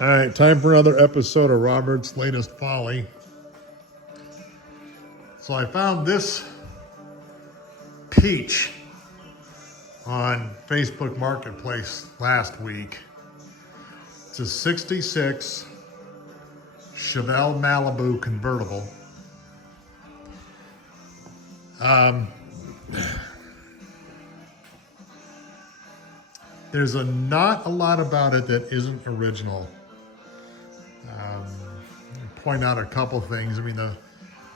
All right, time for another episode of Robert's Latest Folly. So I found this peach on Facebook Marketplace last week. It's a 66 Chevelle Malibu convertible. There's not a lot about it that isn't original. Point out a couple things. I mean, the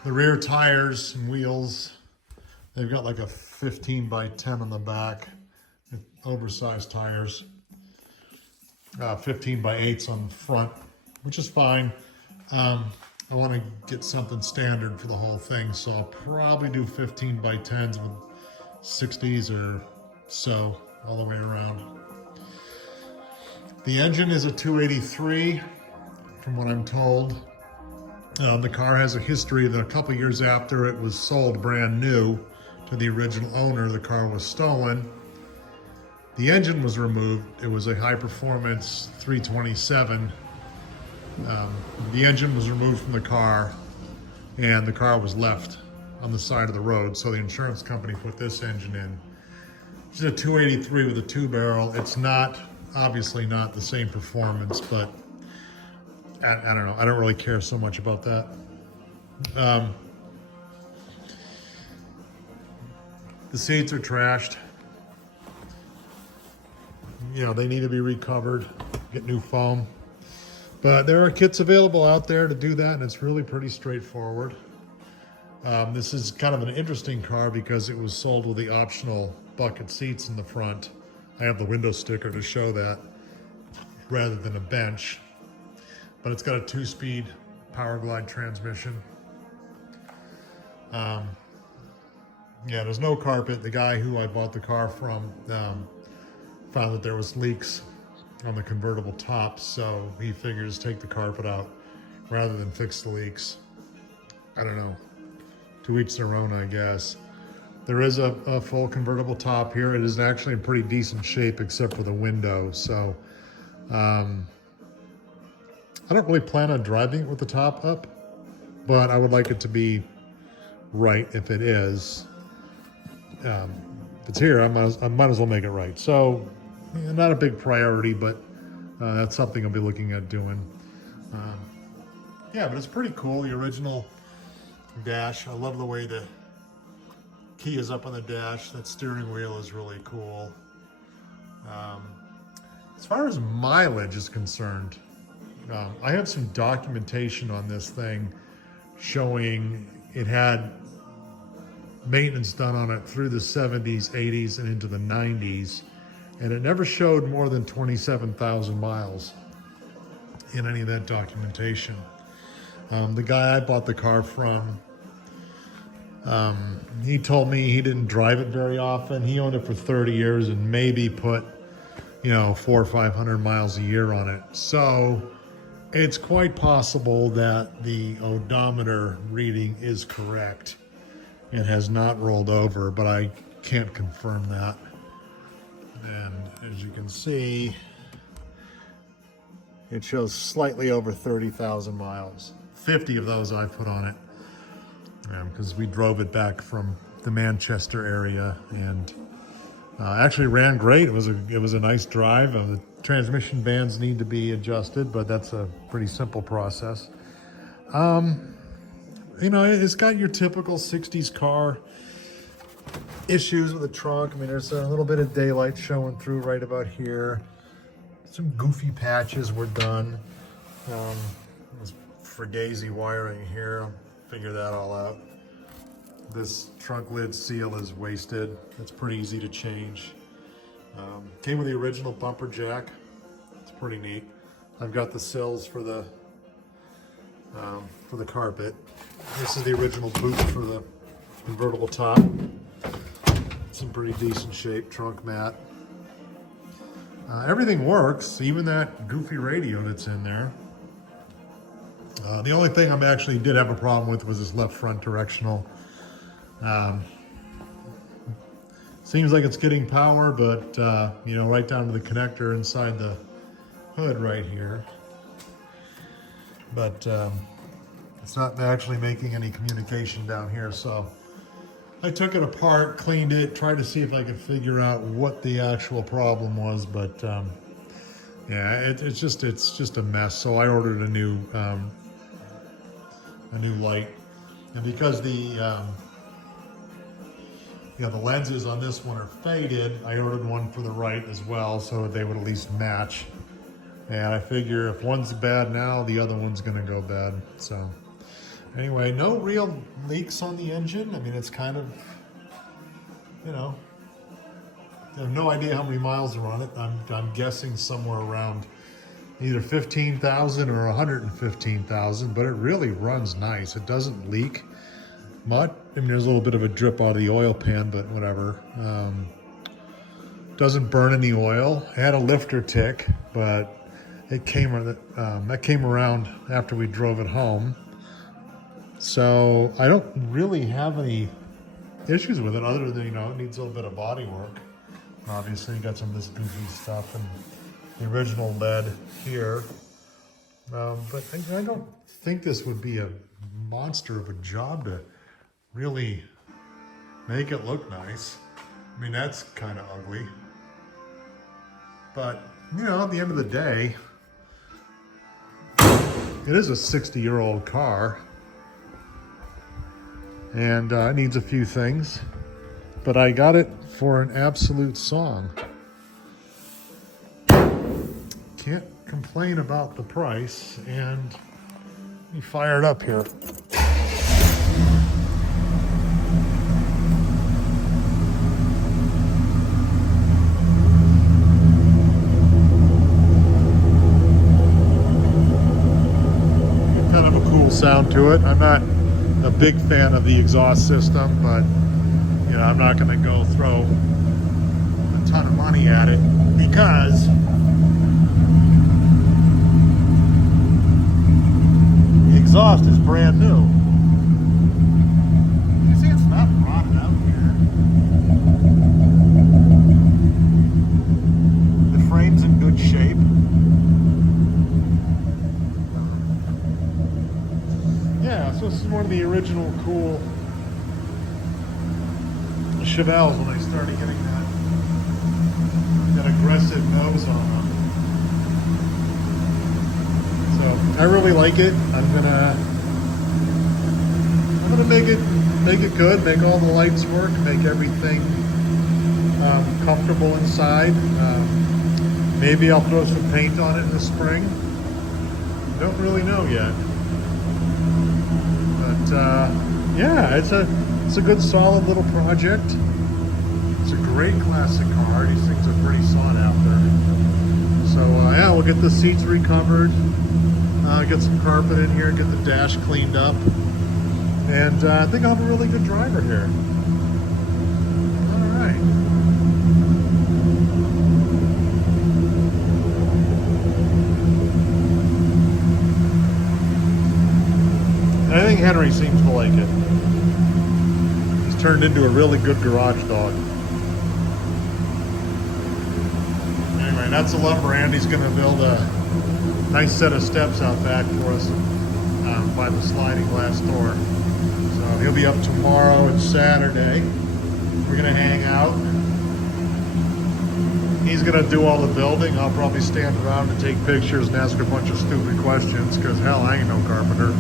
rear tires and wheels, they've got like a 15 by 10 on the back, oversized tires. 15 by 8s on the front, which is fine. I want to get something standard for the whole thing, so I'll probably do 15 by 10s with 60s or so all the way around. The engine is a 283, from what I'm told. The car has a history that a couple years after it was sold brand new to the original owner, the car was stolen. The engine was removed. It was a high-performance 327. The engine was removed from the car, and the car was left on the side of the road. So the insurance company put this engine in. It's a 283 with a 2-barrel. It's not, obviously not the same performance, but I don't know. I don't really care so much about that. The seats are trashed. You know, they need to be recovered, get new foam. But there are kits available out there to do that, and it's really pretty straightforward. This is kind of an interesting car because it was sold with the optional bucket seats in the front. I have the window sticker to show that, rather than a bench. But it's got a 2-speed power glide transmission. Yeah, there's no carpet. The guy who I bought the car from found that there was leaks on the convertible top, so he figures take the carpet out rather than fix the leaks. I don't know. To each their own, I guess. There is a full convertible top here. It is actually in pretty decent shape except for the window, so I don't really plan on driving it with the top up, but I would like it to be right if it is. If it's here, I might as well make it right. So, yeah, not a big priority, but that's something I'll be looking at doing. Yeah, but it's pretty cool, the original dash. I love the way the key is up on the dash. That steering wheel is really cool. As far as mileage is concerned, I have some documentation on this thing showing it had maintenance done on it through the 70s, 80s, and into the 90s, and it never showed more than 27,000 miles in any of that documentation. The guy I bought the car from, he told me he didn't drive it very often. He owned it for 30 years and maybe put, 400 or 500 miles a year on it. So it's quite possible that the odometer reading is correct. It has not rolled over, but I can't confirm that. And as you can see, it shows slightly over 30,000 miles. 50 of those I put on it because we drove it back from the Manchester area, and actually ran great. It was a nice drive. The transmission bands need to be adjusted, but that's a pretty simple process. It's got your typical 60s car issues with the trunk. I mean, there's a little bit of daylight showing through right about here. Some goofy patches were done. There's Fugazi wiring here. I'll figure that all out. This trunk lid seal is wasted. It's pretty easy to change. Came with the original bumper jack. It's pretty neat. I've got the sills for the carpet. This is the original boot for the convertible top. It's in pretty decent shape. Trunk mat. Everything works, even that goofy radio that's in there. The only thing I actually did have a problem with was this left front directional. Seems like it's getting power, but right down to the connector inside the hood right here. but it's not actually making any communication down here. So I took it apart, cleaned it, tried to see if I could figure out what the actual problem was, but yeah, it's just a mess. So I ordered a new light, and because the the lenses on this one are faded, I ordered one for the right as well, so they would at least match. And I figure if one's bad now, the other one's gonna go bad. So anyway, no real leaks on the engine. I mean, it's kind of, I have no idea how many miles are on it. I'm guessing somewhere around either 15,000 or 115,000, but it really runs nice. It doesn't leak much. I mean, there's a little bit of a drip out of the oil pan, but whatever. Doesn't burn any oil. I had a lifter tick, but that came around after we drove it home. So I don't really have any issues with it other than, it needs a little bit of body work. Obviously, you got some of this goofy stuff and the original lead here. But I don't think this would be a monster of a job to really make it look nice. I mean, that's kind of ugly. But, at the end of the day, it is a 60-year-old car. And it needs a few things. But I got it for an absolute song. Can't complain about the price. And let me fire it up here. Kind of a cool sound to it. I'm not a big fan of the exhaust system, but I'm not going to go throw a ton of money at it because the exhaust is brand new. You see, it's not rotted out here. The frame's in good shape. Yeah, so this is one of the original cool Chevelles when I started getting that aggressive nose on them. So I really like it. I'm gonna make it good, make all the lights work, make everything comfortable inside. Maybe I'll throw some paint on it in the spring. Don't really know yet. But yeah, it's a good solid little project. It's a great classic car. These things are pretty sought after. So yeah, we'll get the seats recovered, get some carpet in here, get the dash cleaned up, and I think I'll have a really good driver here. All right. I think Henry seems to like it. He's turned into a really good garage dog. Anyway, that's the lumber. Andy's going to build a nice set of steps out back for us by the sliding glass door. So he'll be up tomorrow. It's Saturday. We're going to hang out. He's going to do all the building. I'll probably stand around and take pictures and ask a bunch of stupid questions because hell, I ain't no carpenter.